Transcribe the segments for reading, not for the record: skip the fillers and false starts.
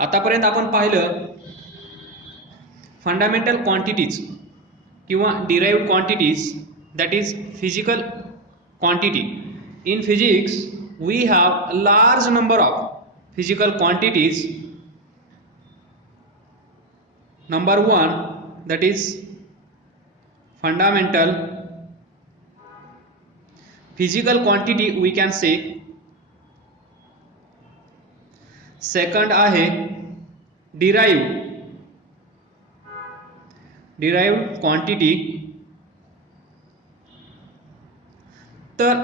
आतापर्यंत आपण पाहिलं फंडामेंटल क्वांटिटीज किंवा derived quantities, that is physical quantity. In physics we have a large number of physical quantities. Number one, that is fundamental physical quantity we can say. Second आहे derived quantity. तर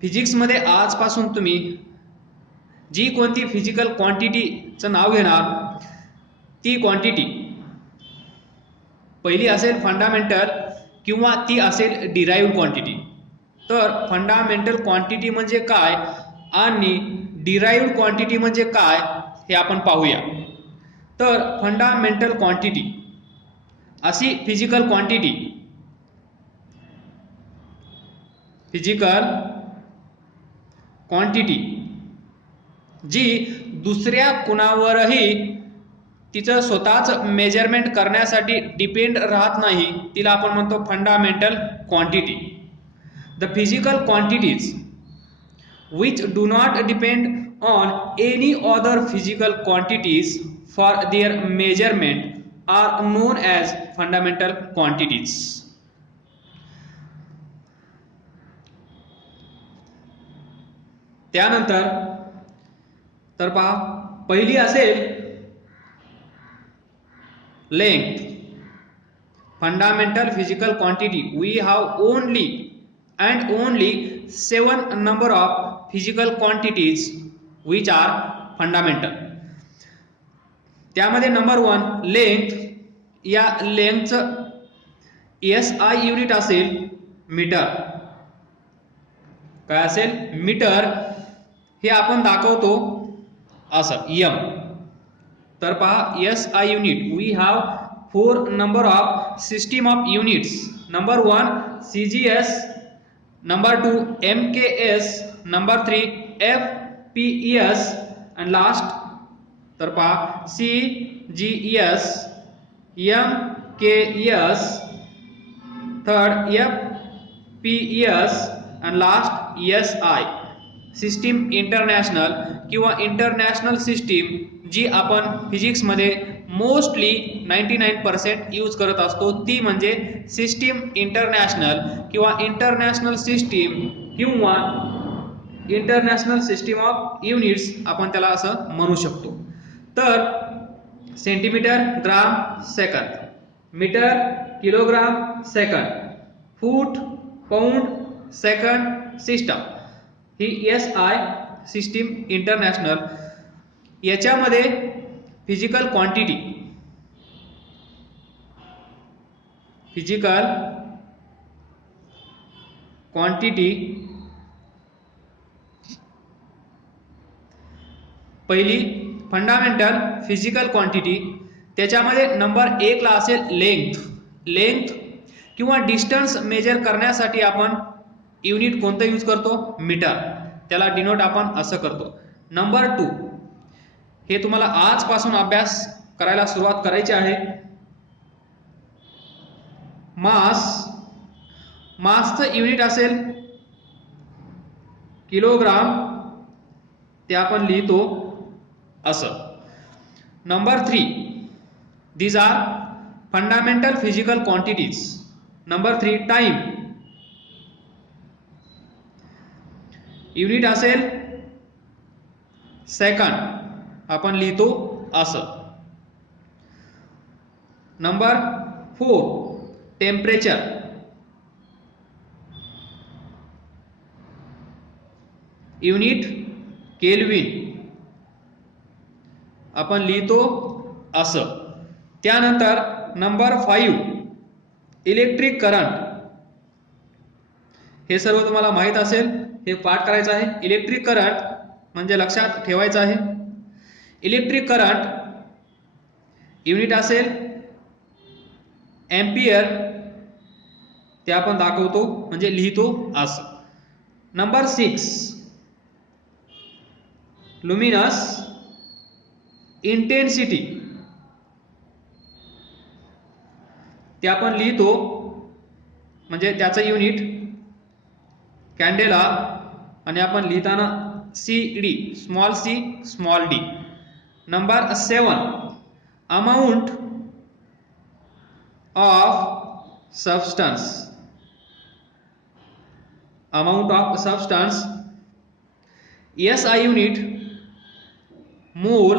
फिजिक्समध्ये आजपासून तुम्ही जी कोणती physical क्वांटिटीचं नाव घेणार ती quantity पहिली असेल fundamental किंवा ती असेल डिराइव्ड क्वांटिटी. तर फंडामेंटल क्वांटिटी म्हणजे काय आणि डिराइव्ड क्वांटिटी म्हणजे काय हे आपण पाहूया. तर फंडामेंटल क्वांटिटी अशी फिजिकल क्वांटिटी जी दुसऱ्या कुणावरही तिचं स्वतःच मेजरमेंट करण्यासाठी डिपेंड राहत नाही, तिला आपण म्हणतो fundamental quantity. The physical quantities which do not depend on any other physical quantities for their measurement are known as fundamental quantities. त्यानंतर तर पहा पहिली असेल length. fundamental physical quantity we have only and only 7 number of physical quantities which are fundamental. त्यामध्ये number 1 length. या लेंथचं SI unit असेल metre. काय असेल मीटर. हे आपण दाखवतो असं m. तर पहा SI unit we have 4 number of system of units. Number 1 CGS, number 2 MKS, number 3 FPES and last तर पहा CGS, MKS, third FPES and last SI. System international किंवा इंटरनॅशनल सिस्टीम जी आपण फिजिक्समध्ये मोस्टली 99% यूज करत असतो ती म्हणजे सिस्टीम इंटरनॅशनल किंवा इंटरनॅशनल सिस्टीम किंवा इंटरनॅशनल सिस्टीम ऑफ युनिट्स आपण त्याला असं म्हणू शकतो. तर centimetre gram second, metre kilogram second, foot pound second system ही SI सिस्टीम इंटरनॅशनल. याच्यामध्ये फिजिकल क्वांटिटी पहिली फंडामेंटल फिजिकल क्वांटिटी. त्याच्यामध्ये नंबर 1 ला असेल लेंथ किंवा डिस्टन्स मेजर करण्यासाठी आपण युनिट कोणतं यूज करतो मीटर. त्याला डिनोट आपण असं करतो. नंबर 2 हे तुम्हाला आजपासून अभ्यास करायला सुरुवात करायची आहे. मासचं युनिट असेल किलोग्राम. ते आपण लिहितो असं. Number 3 these are fundamental physical quantities. Number 3 time. Unit असेल सेकंड आपण लिहितो असं. Number 4 temperature. युनिट केल्विन आपण लिहितो असं. त्यानंतर नंबर 5 इलेक्ट्रिक करंट. हे सर्व तुम्हाला माहित असेल, हे पाठ करायचं आहे. इलेक्ट्रिक करंट म्हणजे लक्षात ठेवायचं आहे. इलेक्ट्रिक करंट युनिट असेल एम्पियर. ते आपण दाखवतो म्हणजे लिहितो असं. नंबर 6 लुमिनस इंटेन्सिटी ते आपण लिहितो, म्हणजे त्याचं युनिट कॅन्डेला, आणि आपण लिहिताना CD, small c small d. Number 7, amount of substance. Amount of substance SI unit मोल,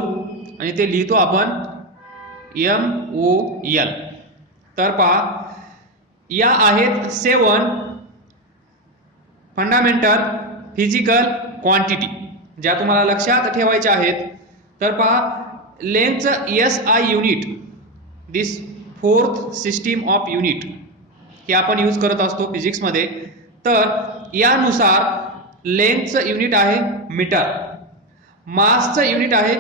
आणि ते लिहितो आपण MOL. तर पहा, या आहेत 7 फंडामेंटल फिजिकल क्वांटिटी ज्या तुम्हाला लक्षात ठेवायच्या आहेत. तर पहा, लेंथचं SI unit, this fourth system of unit, हे आपण यूज करत असतो फिजिक्स मध्ये. तर यानुसार लेंथचं युनिट आहे मीटर, मासचं युनिट आहे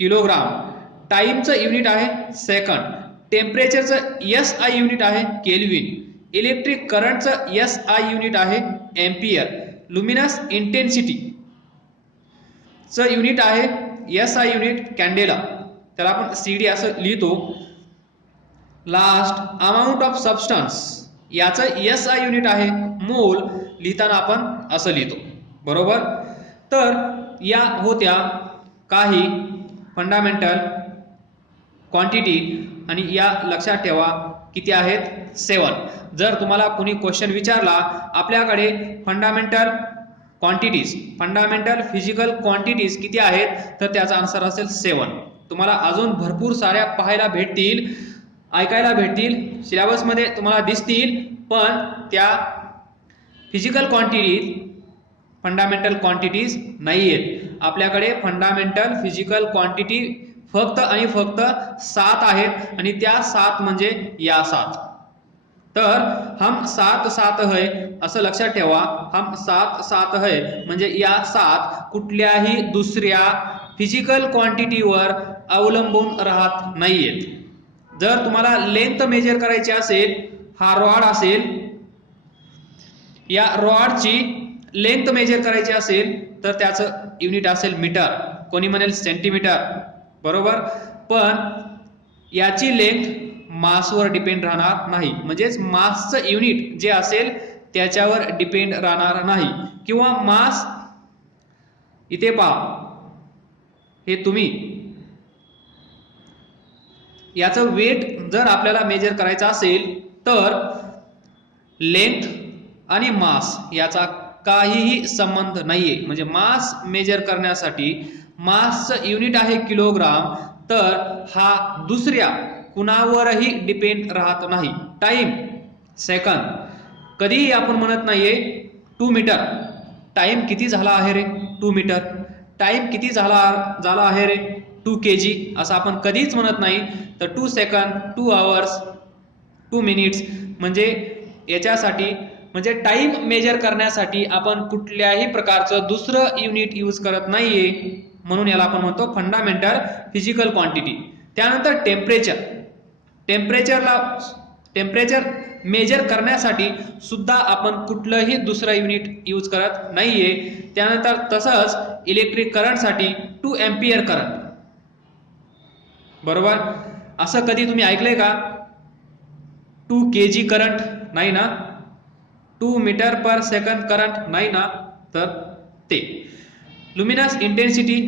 किलोग्राम, टाइमचं युनिट आहे सेकंड, टेम्परेचरचं SI युनिट आहे केल्विन, इलेक्ट्रिक करंटचं SI युनिट आहे एम्पियर, लुमिनस इंटेन्सिटी चं युनिट आहे SI युनिट कॅन्डेला, त्याला आपण CD असं लिहितो. लास्ट, अमाउंट ऑफ सबस्टन्स, याचं SI युनिट आहे मोल, लिहिताना आपण असं लिहितो. बरोबर. तर या होत्या काही फंडामेंटल क्वांटिटी, आणि या लक्षात ठेवा किती आहेत 7. जर तुम्हाला कोणी क्वेश्चन विचारला आपल्याकडे fundamental quantities, fundamental physical quantities किती आहेत, तर त्याचा आन्सर असेल 7. तुम्हाला अजून भरपूर साऱ्या पाहायला भेटतील, ऐकायला भेटतील, सिलेबस मध्ये तुम्हाला दिसतील, पण त्या फिजिकल क्वांटिटीज फंडामेंटल क्वांटिटीज नाही आहेत. आपल्याकडे फंडामेंटल फिजिकल क्वांटिटी फक्त आणि फक्त 7 आहेत, आणि त्या 7 म्हणजे या 7. तर हम 7 है असं लक्षात ठेवा. हम 7 है म्हणजे या 7 कुठल्याही दुसऱ्या फिजिकल क्वांटिटीवर अवलंबून राहत नाहीयेत. जर तुम्हाला लेंथ मेजर करायची असेल, हा रॉड असेल, या रॉडची लेंथ मेजर करायची असेल तर त्याचं युनिट असेल मीटर, कोणी म्हणेल सेंटीमीटर. बरोबर. पण याची लेंथ मासवर डिपेंड राहणार नाही, म्हणजेच मासचं युनिट जे असेल त्याच्यावर डिपेंड राहणार नाही. किंवा मास इथे पहा, हे तुम्ही याचं वेट जर आपल्याला मेजर करायचं असेल तर लेंथ आणि मास याचा काहीही संबंध नाहीये. म्हणजे मास मेजर करण्यासाठी मासचं युनिट आहे किलोग्राम, तर हा दुसऱ्या कुणावरही डिपेंड राहत नाही. टाइम सेकंद, कधीही आपण म्हणत नाहीये 2 मीटर, टाइम किती झाला आहे रे 2 मीटर, टाइम किती झाला आहे रे 2 kg, असं आपण कधीच म्हणत नाही. तर 2 सेकंद, 2 आवर्स, 2 मिनिट्स, म्हणजे याच्यासाठी, म्हणजे टाइम मेजर करण्यासाठी आपण कुठल्याही प्रकारचं दुसरं युनिट यूज करत नाहीये, म्हणून याला आपण म्हणतो फंडामेंटल फिजिकल क्वांटिटी. त्यानंतर टेम्परेचर, टेम्परेचर मेजर करण्यासाठी सुद्धा आपण कुठलंही दुसरं युनिट यूज करत नाहीये. त्यानंतर तसंच इलेक्ट्रिक करंट साठी 2 एम्पियर करंट. बरोबर. असं कधी तुम्ही ऐकलंय का 2 kg करंट? नाही ना. 2 मीटर पर सेकंड करंट? नाही ना. तर ते लुमिनस इंटेन्सिटी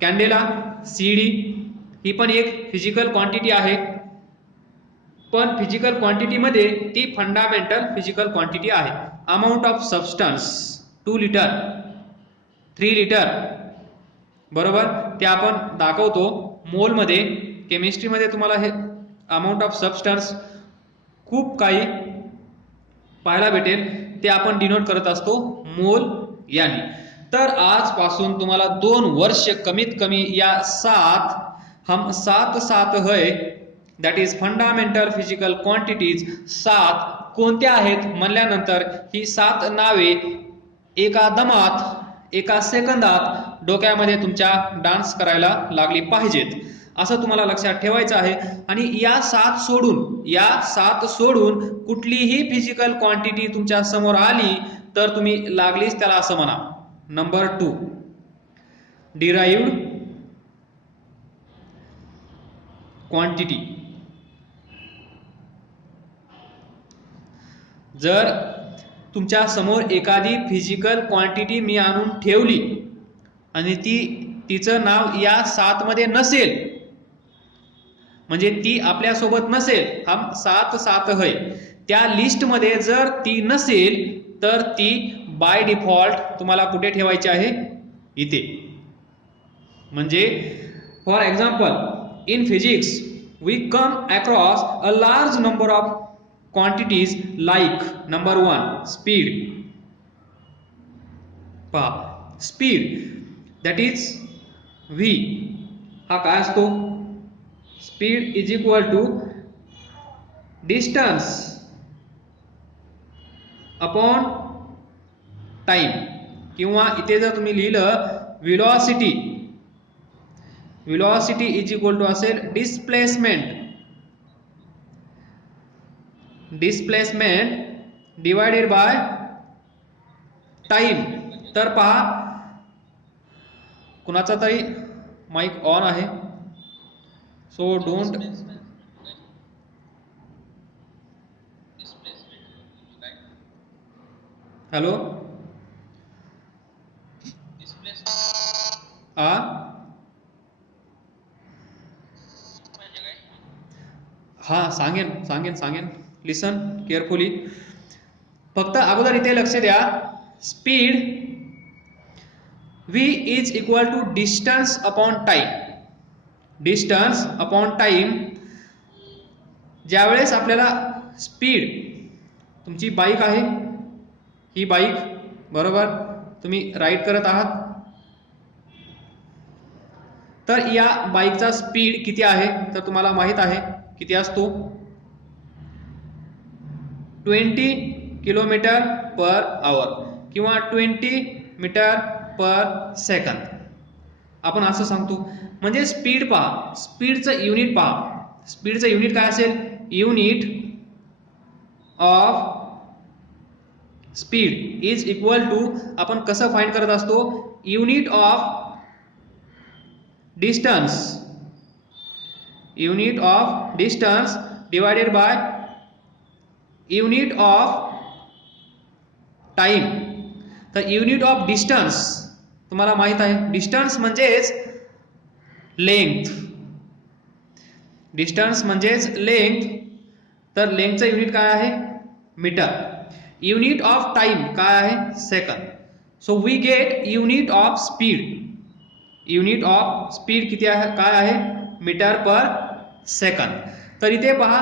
कॅन्डेला CD ही पण एक फिजिकल क्वांटिटी आहे, पण फिजिकल क्वांटिटी मध्ये ती फंडामेंटल फिजिकल क्वांटिटी आहे. Amount of substance 2 litre, 3 litre. बरोबर. ते आपण दाखवतो मोल मध्ये. केमिस्ट्री मध्ये तुम्हाला हे अमाउंट ऑफ सबस्टन्स खूप काही पाहायला भेटेल, ते आपण डिनोट करत असतो मोल याने. तर आजपासून तुम्हाला 2 वर्ष कमीत कमी या 7 हम 7 है, that is fundamental physical quantities 7 कोणत्या आहेत म्हणल्यानंतर ही 7 नावे एका दमात, एका सेकंदात डोक्यामध्ये तुमच्या डान्स करायला लागली पाहिजेत, असं तुम्हाला लक्षात ठेवायचं आहे. आणि या 7 सोडून कुठलीही फिजिकल क्वांटिटी तुमच्या समोर आली तर तुम्ही लागलीच त्याला असं म्हणा. Number 2, derived quantity. जर तुमच्या समोर एखादी फिजिकल क्वांटिटी मी आणून ठेवली आणि तिचं नाव या 7 मध्ये नसेल, म्हणजे ती आपल्या सोबत नसेल, हम 7 है, त्या लिस्ट मध्ये जर ती नसेल तर ती बाय डिफॉल्ट तुम्हाला कुठे ठेवायची आहे? इथे. म्हणजे for example in physics we come across a large number of quantities like number 1 speed. पहा स्पीड that is v हा काय असतो? Speed is equal to distance upon time, किंवा इथे जर तुम्ही लिहिलं velocity, velocity is equal to असेल displacement, displacement divided by time. तर पहा कुणाचा तरी माइक ऑन आहे, सो डोंट. हॅलो, हा सांगेन. Listen carefully. फक्त अगोदर इथे लक्ष द्या, speed v is equal to distance upon time. Distance upon time. ज्यावेळेस आपल्याला स्पीड, तुमची बाईक आहे, ही बाईक बरोबर तुम्ही राईड करत आहात, तर या बाईकचा स्पीड किती आहे तर तुम्हाला माहित आहे किती असतो? 20 किलोमीटर पर आवर किंवा 20 मीटर पर सेकंद. आपण असं सांगतो. म्हणजे स्पीड पहा, स्पीडचं युनिट पहा. स्पीडचं युनिट काय असेल? Unit of speed is equal to, आपण कसं फाइंड करत असतो? Unit of distance, unit of distance divided by unit of time. तर युनिट ऑफ डिस्टन्स तुम्हाला माहित आहे, डिस्टन्स म्हणजेच लेंथ, डिस्टन्स म्हणजेच लेंथ. तर लेंथचं युनिट काय आहे? मीटर. युनिट ऑफ टाइम काय आहे? Second. So we get unit of speed. Unit of speed किती आहे? काय आहे? Metre per second. तर इथे पहा,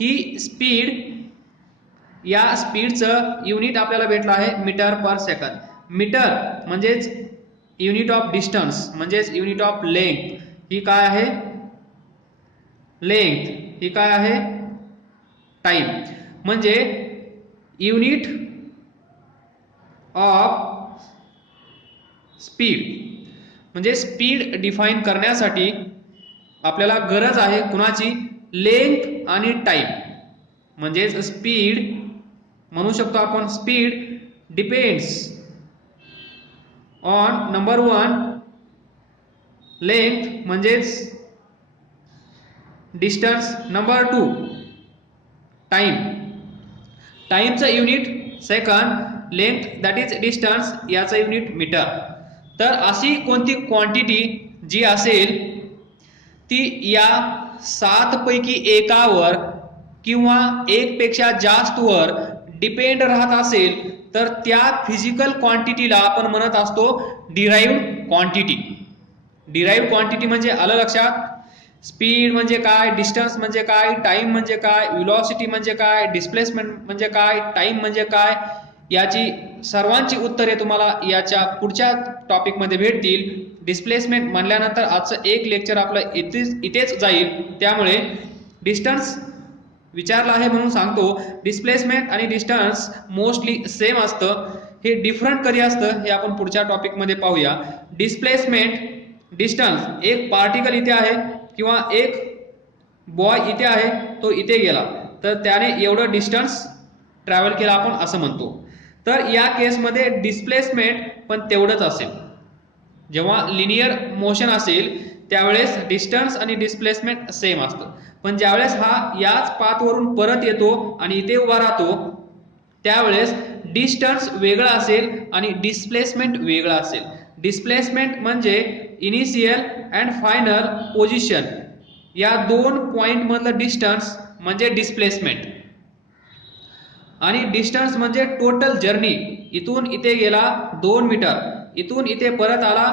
ही स्पीड, या स्पीडचं युनिट आपल्याला भेटलं आहे मीटर पर सेकंद. मीटर म्हणजेच युनिट ऑफ डिस्टन्स, म्हणजेच युनिट ऑफ लेंथ. ही काय आहे? लेंथ. ही काय आहे? टाइम. म्हणजे युनिट ऑफ स्पीड, म्हणजे स्पीड डिफाइन करण्यासाठी आपल्याला गरज आहे कुणाची? लेंथ आणि टाइम. म्हणजेच स्पीड म्हणू शकतो आपण, speed depends on number 1 length म्हणजेच डिस्टन्स, नंबर 2 टाइम. टाइमचं unit second, length that is distance, याचं युनिट मीटर. तर अशी कोणती क्वांटिटी जी असेल ती या 7 पैकी एकावर किंवा एक पेक्षा जास्त वर डिपेंड राहत असेल तर त्या फिजिकल क्वांटिटीला आपण म्हणत असतो डिराइव्ड क्वांटिटी. डिराइव्ड क्वांटिटी म्हणजे आलं लक्षात? स्पीड म्हणजे काय, डिस्टन्स म्हणजे काय, टाइम म्हणजे काय, व्हेलॉसिटी म्हणजे काय, डिस्प्लेसमेंट म्हणजे काय, टाइम म्हणजे काय, याची सर्वांची उत्तरे तुम्हाला याच्या पुढच्या टॉपिक मध्ये भेटतील. डिस्प्लेसमेंट म्हणल्यानंतर आजचं एक लेक्चर आपलं इथेच जाईल, त्यामुळे डिस्टन्स विचारला आहे म्हणून सांगतो. डिस्प्लेसमेंट आणि डिस्टन्स मोस्टली सेम असतं. हे डिफरंट कधी असतं हे आपण पुढच्या टॉपिक मध्ये पाहूया. डिस्प्लेसमेंट, डिस्टन्स, एक पार्टिकल इथे आहे किंवा एक बॉय इथे आहे, तो इथे गेला तर त्याने एवढं डिस्टन्स ट्रॅव्हल केला आपण असं म्हणतो. तर या केसमध्ये डिस्प्लेसमेंट पण तेवढंच असेल. जेव्हा लिनियर मोशन असेल त्यावेळेस डिस्टन्स आणि डिस्प्लेसमेंट सेम असतं, पण ज्यावेळेस हा याच पाथवरून परत येतो आणि इथे उभा राहतो त्यावेळेस डिस्टन्स वेगळा असेल आणि डिस्प्लेसमेंट वेगळा असेल. डिस्प्लेसमेंट म्हणजे इनिशियल अँड फायनल पोझिशन या दोन पॉइंट मधलं डिस्टन्स म्हणजे डिस्प्लेसमेंट, आणि डिस्टन्स म्हणजे टोटल जर्नी. इथून इथे गेला 2 मीटर, इथून इथे परत आला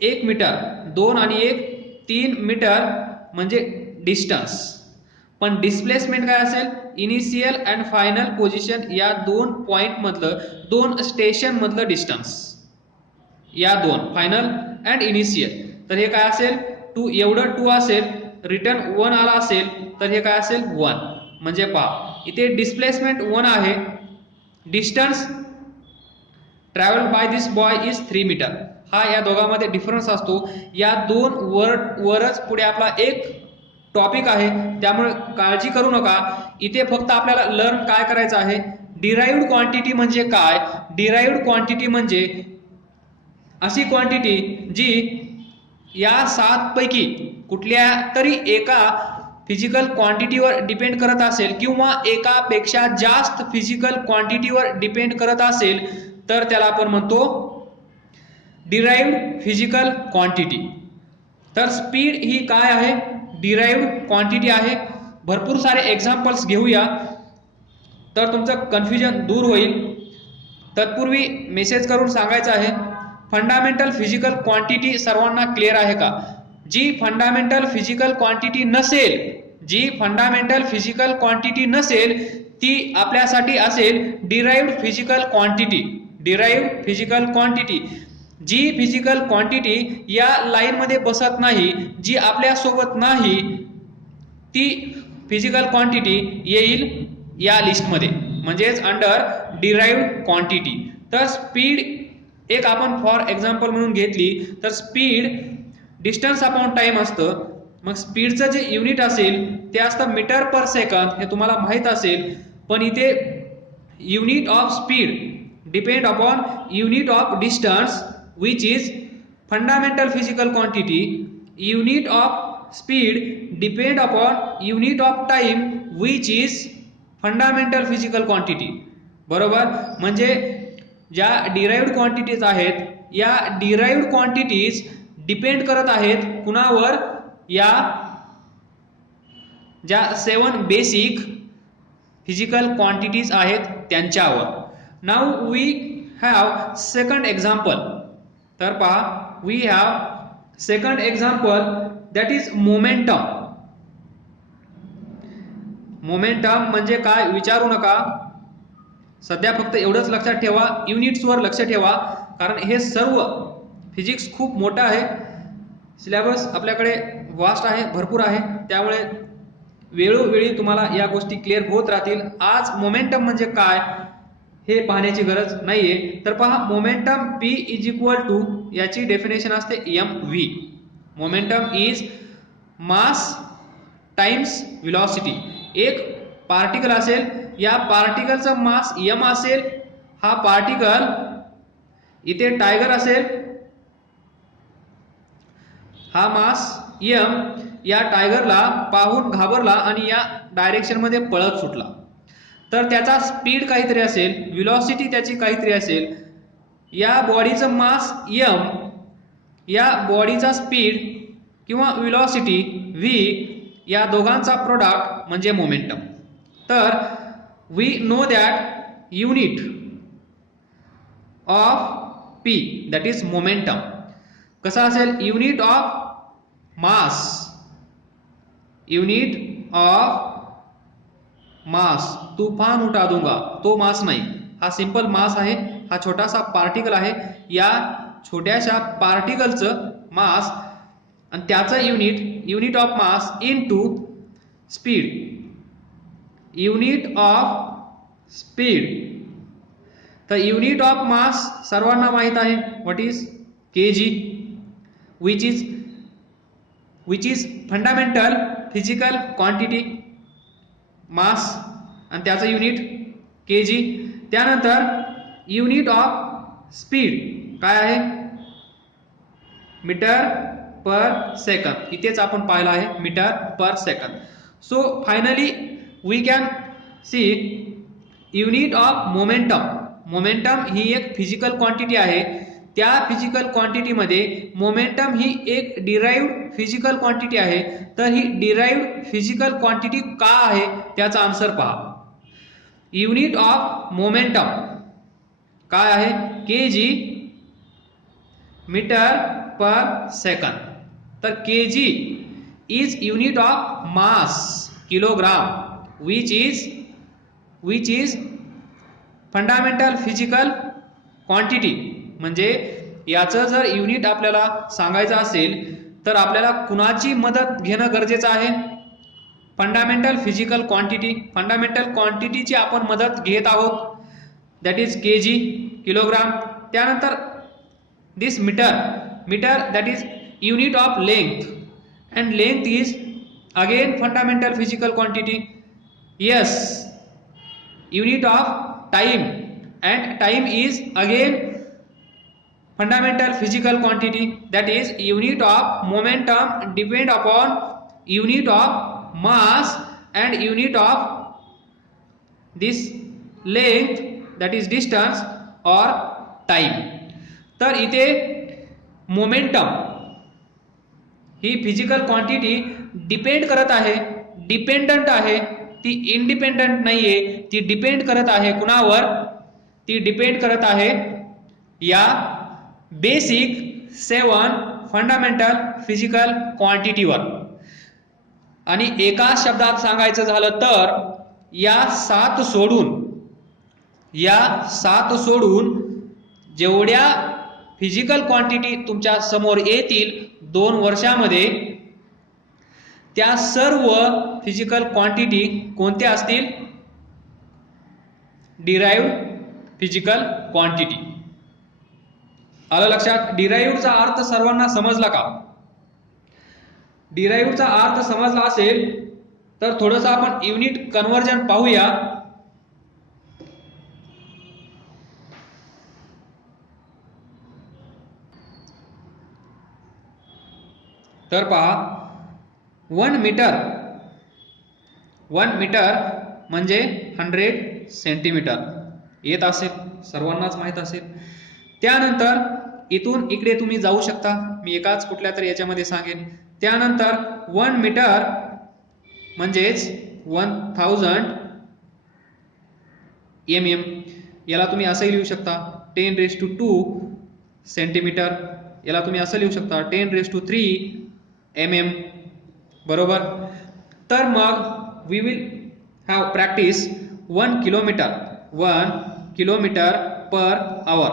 1 मीटर, 2 आणि 1 3 मीटर म्हणजे डिस्टन्स. पण डिस्प्लेसमेंट काय असेल, इनिशियल अँड फायनल पोझिशन या दोन पॉइंट मधलं, दोन स्टेशन मधलं डिस्टन्स, या दोन फायनल अँड इनिशियल. तर हे काय असेल, 2 एवढं 2 असेल, रिटर्न 1 आला असेल तर हे काय असेल 1. म्हणजे पहा इथे डिस्प्लेसमेंट 1 आहे, distance travel by this boy is 3 metre. हा या दोघांमध्ये डिफरन्स असतो. या दोन वरच पुढे आपला एक टॉपिक आहे, त्यामुळे काळजी करू नका. इथे फक्त आपल्याला लर्न काय करायचं आहे, डिराइव्ड क्वांटिटी म्हणजे काय. डिराइव्ड क्वांटिटी म्हणजे अशी क्वांटिटी जी या 7 पैकी कुठल्या तरी एका फिजिकल क्वांटिटीवर डिपेंड करत असेल किंवा एकापेक्षा जास्त फिजिकल क्वांटिटीवर डिपेंड करत असेल तर त्याला आपण म्हणतो डिराइव्ड फिजिकल क्वांटिटी. तर स्पीड ही काय आहे, डिराइव्ड क्वांटिटी आहे. भरपूर सारे एक्झाम्पल्स घेऊया तर तुमचं कन्फ्युजन दूर होईल. तत्पूर्वी मेसेज करून सांगायचं आहे, फंडामेंटल फिजिकल क्वांटिटी सर्वांना क्लिअर आहे का. जी फंडामेंटल फिजिकल क्वांटिटी नसेल, जी फंडामेंटल फिजिकल क्वांटिटी नसेल ती आपल्यासाठी असेल derived physical quantity. Derived physical quantity जी फिजिकल क्वांटिटी या लाईन मध्ये बसत नाही, जी आपल्या सोबत नाही, ती फिजिकल क्वांटिटी येईल या लिस्टमध्ये, म्हणजेच अंडर डिराइव्ड क्वांटिटी. तर स्पीड एक आपण फॉर एक्झाम्पल म्हणून घेतली तर स्पीड डिस्टन्स अपॉन टाइम असतं. मग स्पीडचं जे युनिट असेल ते असतं मीटर पर सेकंद, हे तुम्हाला माहित असेल. पण इथे unit of speed depend upon unit of distance which is fundamental physical quantity. Unit of speed depend upon unit of time which is fundamental physical quantity. बरोबर, म्हणजे ज्या डिराइव्ड क्वांटिटीज आहेत या डिराइव्ड क्वांटिटीज डिपेंड करत आहेत कुणावर, या ज्या 7 बेसिक फिजिकल क्वांटिटीज आहेत त्यांच्यावर. Now we have second example. तर पहा we have second example that is momentum. Momentum म्हणजे काय विचारू नका, सध्या फक्त एवढंच लक्षात ठेवा, युनिट्सवर लक्ष ठेवा, कारण हे सर्व फिजिक्स खूप मोठं आहे. सिलेबस आपल्याकडे वास्ट आहे, भरपूर आहे, त्यामुळे वेळोवेळी तुम्हाला या गोष्टी क्लिअर होत राहतील. आज मोमेंटम म्हणजे काय हे पाहण्याची गरज नाहीये. तर पहा momentum P is equal to, याची डेफिनेशन असते mv. Momentum is mass times velocity. एक पार्टिकल असेल, या पार्टिकलचा मास m असेल. हा पार्टिकल इथे टायगर असेल, हा मास m या टायगरला पाहून घाबरला आणि या डायरेक्शन मध्ये पळत सुटला. तर त्याचा स्पीड काहीतरी असेल, व्हेलॉसिटी त्याची काहीतरी असेल. या बॉडीचं मास m, या बॉडीचा स्पीड किंवा व्हेलॉसिटी v, या दोघांचा प्रोडक्ट म्हणजे मोमेंटम. तर we know that unit of p that is momentum कसा असेल, unit of mass, unit of mass तूफान उठा दूंगा, तो मास नाही, हा सिंपल मास आहे. हा छोटासा पार्टिकल आहे, या छोट्याशा पार्टिकलचं मास आणि त्याचं unit of mass into speed, unit of speed. तर युनिट ऑफ मास सर्वांना माहित आहे, what is kg, which is fundamental physical quantity, mass आणि त्याचं युनिट kg. त्यानंतर युनिट ऑफ स्पीड काय आहे, मीटर पर सेकंद, इथेच आपण पाहिलं आहे metre per second. So finally we can see unit of momentum. Momentum ही एक फिजिकल क्वांटिटी आहे. त्या फिजिकल क्वांटिटीमध्ये मोमेंटम ही एक डिराइव्ड फिजिकल क्वांटिटी आहे. तर ही डिराइव्ड फिजिकल क्वांटिटी का आहे त्याचा आन्सर पहा. युनिट ऑफ मोमेंटम काय आहे? kg metre per second. तर kg is unit of mass kilogram which is fundamental physical quantity. म्हणजे याचं जर युनिट आपल्याला सांगायचं असेल तर आपल्याला कुणाची मदत घेणं गरजेचं आहे? Fundamental physical quantity. फंडामेंटल क्वांटिटीची आपण मदत घेत आहोत, दॅट इज kg किलोग्राम. त्यानंतर this metre that is unit of length and length is again fundamental physical quantity. Yes, unit of time and time is again fundamental physical quantity, that is unit of momentum depend upon unit of mass and unit of this length, that is distance or time. तर इथे momentum ही physical quantity depend करत आहे, dependent आहे, ती independent नाहीये. ती depend करत आहे कुणावर? ती डिपेंड करत आहे या बेसिक 7 फंडामेंटल फिजिकल क्वांटिटीवर. आणि एका शब्दात सांगायचं झालं तर या 7 सोडून जेवढ्या फिजिकल क्वांटिटी तुमच्या समोर येतील 2 वर्षामध्ये, त्या सर्व फिजिकल क्वांटिटी कोणत्या असतील? Derived physical quantity. आलं लक्षात? डिराइव्डचा अर्थ सर्वांना समजला का? डिराइव्डचा अर्थ समजला असेल तर थोडंसं आपण युनिट कन्वर्जन पाहूया. तर पहा, 1 मीटर म्हणजे 100 सेंटीमीटर येत असेल, सर्वांनाच माहित असेल. त्यानंतर इथून इकडे तुम्ही जाऊ शकता, मी एकाच कुठल्या तरी याच्यामध्ये सांगेन. त्यानंतर 1 मीटर म्हणजेच 1000 mm. याला तुम्ही असंही लिहू शकता 10⁻². सेंटीमीटर याला तुम्ही असं लिहू शकता 10⁻³ mm. बरोबर. तर मग we will have practice 1 kilometre per hour.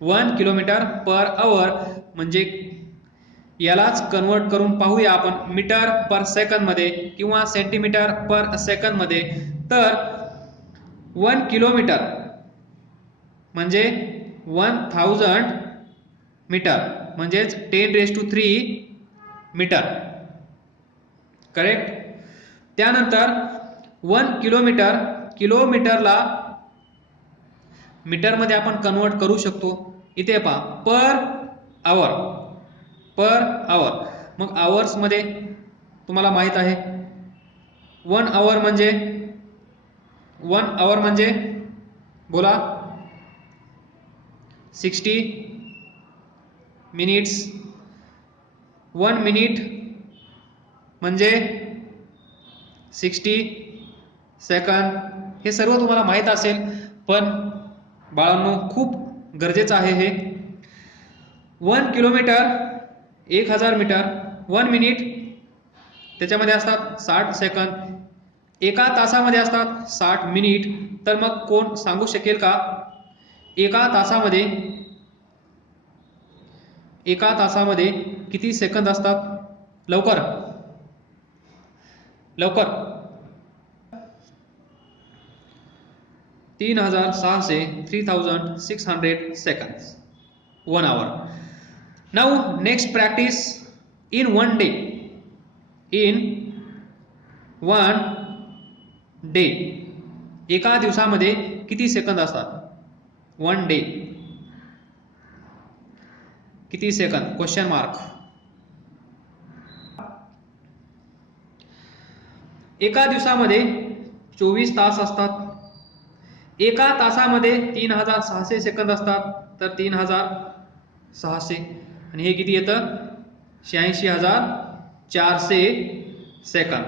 1 kilometre per hour म्हणजे यालाच कन्वर्ट करून पाहूया आपण मीटर पर सेकंद मध्ये किंवा सेंटीमीटर पर सेकंद मध्ये. तर 1 किलोमीटर म्हणजे 1000 मीटर म्हणजेच 10⁻³ मीटर. करेक्ट. त्यानंतर 1 किलोमीटरला मीटर मध्ये आपण कन्वर्ट करू शकतो. इथे पहा, पर आवर. मग आवर्स मध्ये तुम्हाला माहित आहे 1 आवर म्हणजे बोला 60 मिनिट्स. 1 मिनिट म्हणजे 60 सेकंद. हे सर्व तुम्हाला माहित असेल, पण बाळांनो खूप गरजेचं आहे हे. 1 किलोमीटर 1000 मीटर. 1 मिनिट त्याच्यामध्ये असतात 60 सेकंद. एका तासामध्ये असतात 60 मिनिट. तर मग कोण सांगू शकेल का एका तासामध्ये किती सेकंद असतात? लवकर 3600 seconds. 1 hour. Now next practice in 1 day. In 1 day एका दिवसामध्ये किती सेकंद असतात? 1 day. किती सेकंद क्वेश्चन मार्क. एका दिवसामध्ये 24 तास असतात. एका तासामध्ये 3600 सेकंद असतात. तर 3600 आणि हे किती येतं 86,400 second.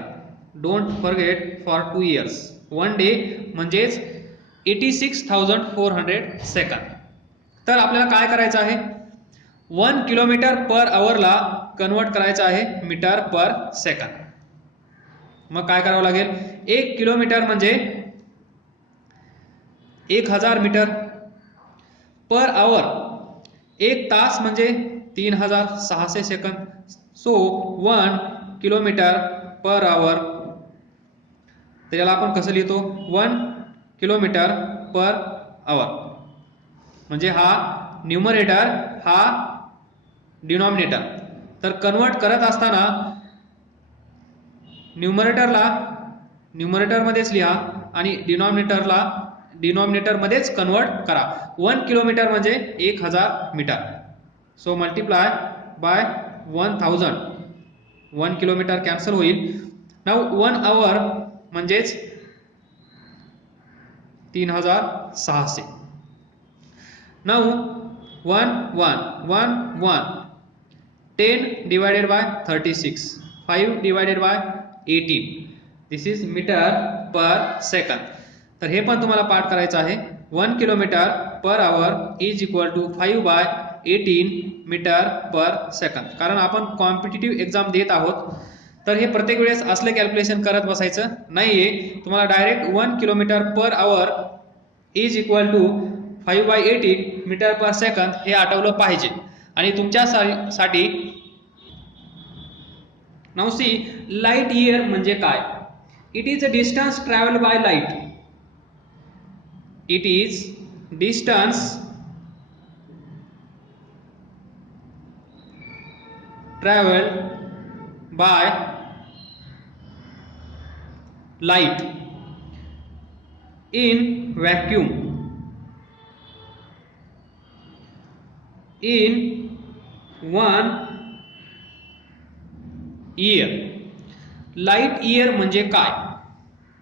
Don't forget for 2 years 1 day म्हणजेच 86,400 सेकंद. तर आपल्याला काय करायचं आहे 1 किलोमीटर पर आवरला कन्वर्ट करायचं आहे मीटर पर सेकंद. मग काय करावं लागेल 1 किलोमीटर म्हणजे 1000 मीटर पर आवर. 1 तास म्हणजे 3600 सेकंद. सो 1 किलोमीटर पर आवर. तर याला आपण कसं लिहितो 1 किलोमीटर पर आवर म्हणजे हा न्यूमरेटर हा डिनॉमिनेटर. तर कन्वर्ट करत असताना न्यूमरेटरला न्यूमरेटरमध्येच लिहा आणि डिनॉमिनेटरमध्येच कन्वर्ट करा. 1 किलोमीटर म्हणजे 1000 metre. So multiply by 1000. 1 kilometre cancel होईल. नाउ 1 आवर म्हणजेच 3600. Now 1 1 1 1 10 divided by 36 5 divided by 18. This is metre per second. तर हे पण तुम्हाला पाठ करायचं आहे. 1 kilometre per hour is equal to 5 by 18 metre per second. कारण आपण कॉम्पिटिटिव्ह एक्झाम देत आहोत तर हे प्रत्येक वेळेस असले कॅल्क्युलेशन करत बसायचं नाहीये. तुम्हाला direct 1 kilometre per hour is equal to 5 by 18 metre per second हे आठवलं पाहिजे. आणि तुमच्यासाठी नाउ सी लाईट इयर म्हणजे काय. It is a distance travel by light. It is distance travel by light in vacuum in 1 year. Light year म्हणजे काय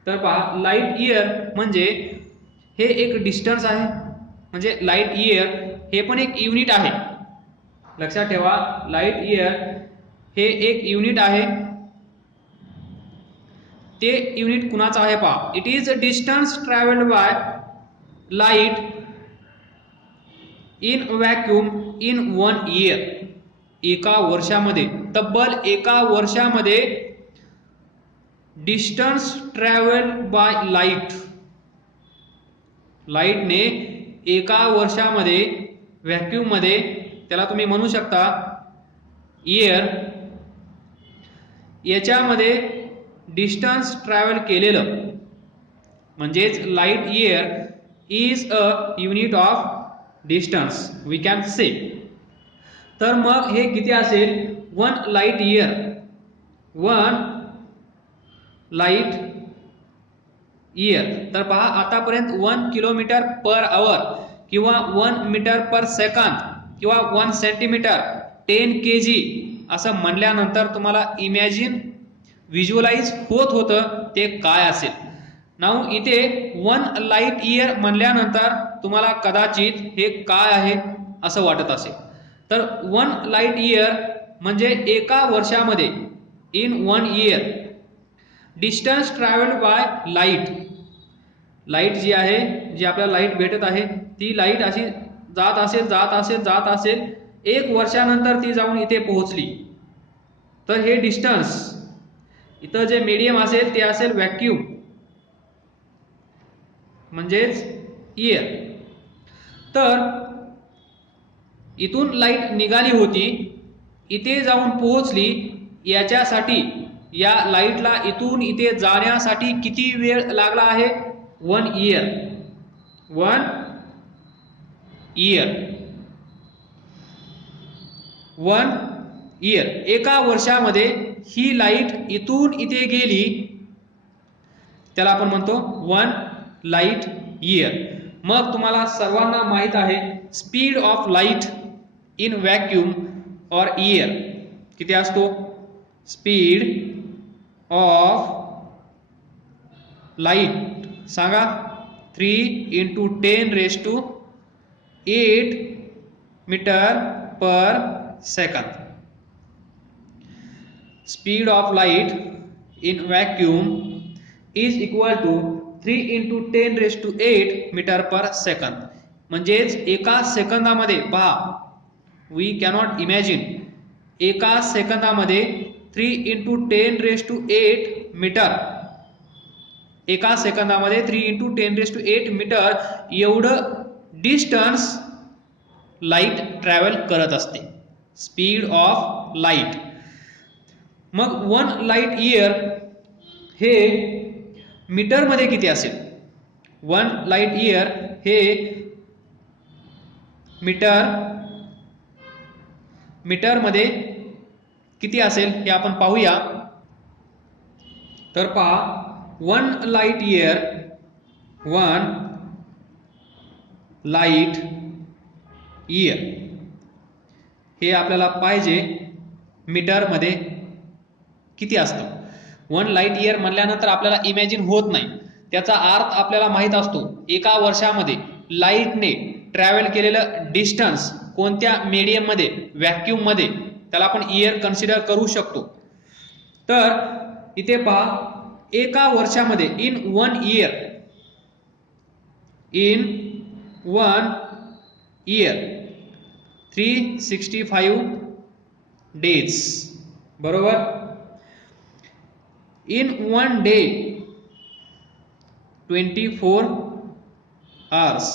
तर पहा लाईट इयर म्हणजे हे एक डिस्टन्स आहे. म्हणजे लाईट इयर हे पण एक युनिट आहे. लक्षात ठेवा लाईट इयर हे एक युनिट आहे. ते युनिट कुणाचं आहे पहा. It is a distance travelled by light in vacuum in 1 year. एका वर्षामध्ये तब्बल एका वर्षामध्ये डिस्टन्स ट्रॅव्हल बाय लाईट. लाईटने एका वर्षामध्ये व्हॅक्यूम मध्ये त्याला तुम्ही म्हणू शकता इयर याच्यामध्ये डिस्टन्स ट्रॅव्हल केलेलं म्हणजेच light year is a unit of distance we can say. तर मग हे किती असेल 1 लाईट इयर. 1 light year. तर पहा आतापर्यंत 1 किलोमीटर पर आवर किंवा 1 मीटर पर सेकंद किंवा 1 सेंटीमीटर 10 kg असं म्हणल्यानंतर तुम्हाला इमॅजिन व्हिज्युअलाइज होत होतं ते काय असेल. नाउ इथे 1 लाईट इयर म्हणल्यानंतर तुम्हाला कदाचित हे काय आहे असं वाटत असेल. तर 1 लाईट इयर म्हणजे एका वर्षामध्ये in 1 year distance travelled by light. Light जी आहे जी आपल्याला लाईट भेटत आहे ती लाईट अशी जात असेल 1 वर्षानंतर ती जाऊन इथे पोहोचली. तर हे डिस्टन्स इथं जे मीडियम असेल ते असेल व्हॅक्यूम म्हणजेच इयर. तर इथून लाईट निघाली होती इथे जाऊन पोहोचली. याच्यासाठी या लाईटला इथून इथे जाण्यासाठी किती वेळ लागला आहे 1 इयर. 1 year 1 year. एका वर्षामध्ये ही लाईट इथून इथे गेली त्याला आपण म्हणतो 1 लाईट इयर. मग तुम्हाला सर्वांना माहित आहे speed of light in vacuum और एअर किती असतो? स्पीड ऑफ लाईट सांगा 3 × 10⁸ metre per second. Speed of light in vacuum is equal to 3 × 10⁸ metre per second. म्हणजेच एका सेकंदामध्ये पहा, वी कॅनॉट इमॅजिन, एका सेकंदामध्ये 3 × 10⁸ मीटर, एका सेकंदामध्ये 3 × 10⁸ मीटर एवढं डिस्टन्स लाईट ट्रॅव्हल करत असते. Speed of light. मग 1 लाईट इयर हे मीटरमध्ये किती असेल? 1 लाईट इयर हे मीटरमध्ये किती असेल हे आपण पाहूया. तर पहा 1 लाईट इयर हे आपल्याला पाहिजे मीटरमध्ये किती असतं. 1 लाईट इयर म्हणल्यानंतर आपल्याला इमॅजिन होत नाही, त्याचा अर्थ आपल्याला माहित असतो. एका वर्षामध्ये लाईटने ट्रॅव्हल केलेलं डिस्टन्स कोणत्या मीडियम मध्ये, व्हॅक्यूम मध्ये, त्याला आपण इयर कन्सिडर करू शकतो. तर इथे पहा, एका वर्षामध्ये इन 1 इयर 365 डेज, बरोबर. इन 1 डे 24 आवर्स,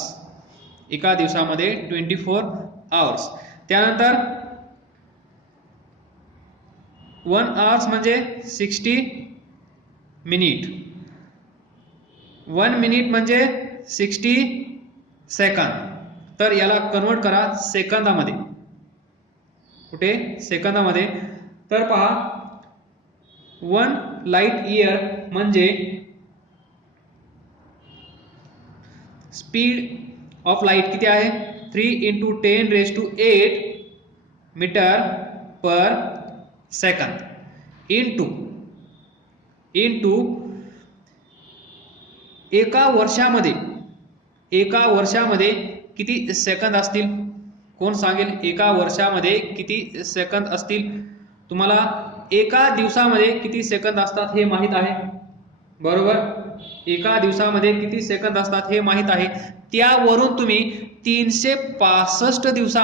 एका दिवसामध्ये 24 आवर्स. त्यानंतर 1 आवर्स म्हणजे 60 मिनिट, 1 मिनिट म्हणजे 60 सेकंद. तर याला कन्वर्ट करा सेकंदामध्ये. कुठे? सेकंदामध्ये. तर पहा 1 लाईट इयर म्हणजे स्पीड ऑफ लाईट किती आहे? 3 × 10⁸ मीटर पर सेकंद इंटू एका वर्षामध्ये किती सेकंद असतील? कोण सांगेल? एका वर्षामध्ये किती सेकंद असतील? तुम्हाला एका दिवसामध्ये किती सेकंद असतात हे माहित आहे, बरोबर. एका दिवसामध्ये किती सेकंद असतात हे माहित आहे. त्यावरून तुम्ही 365 दिवसा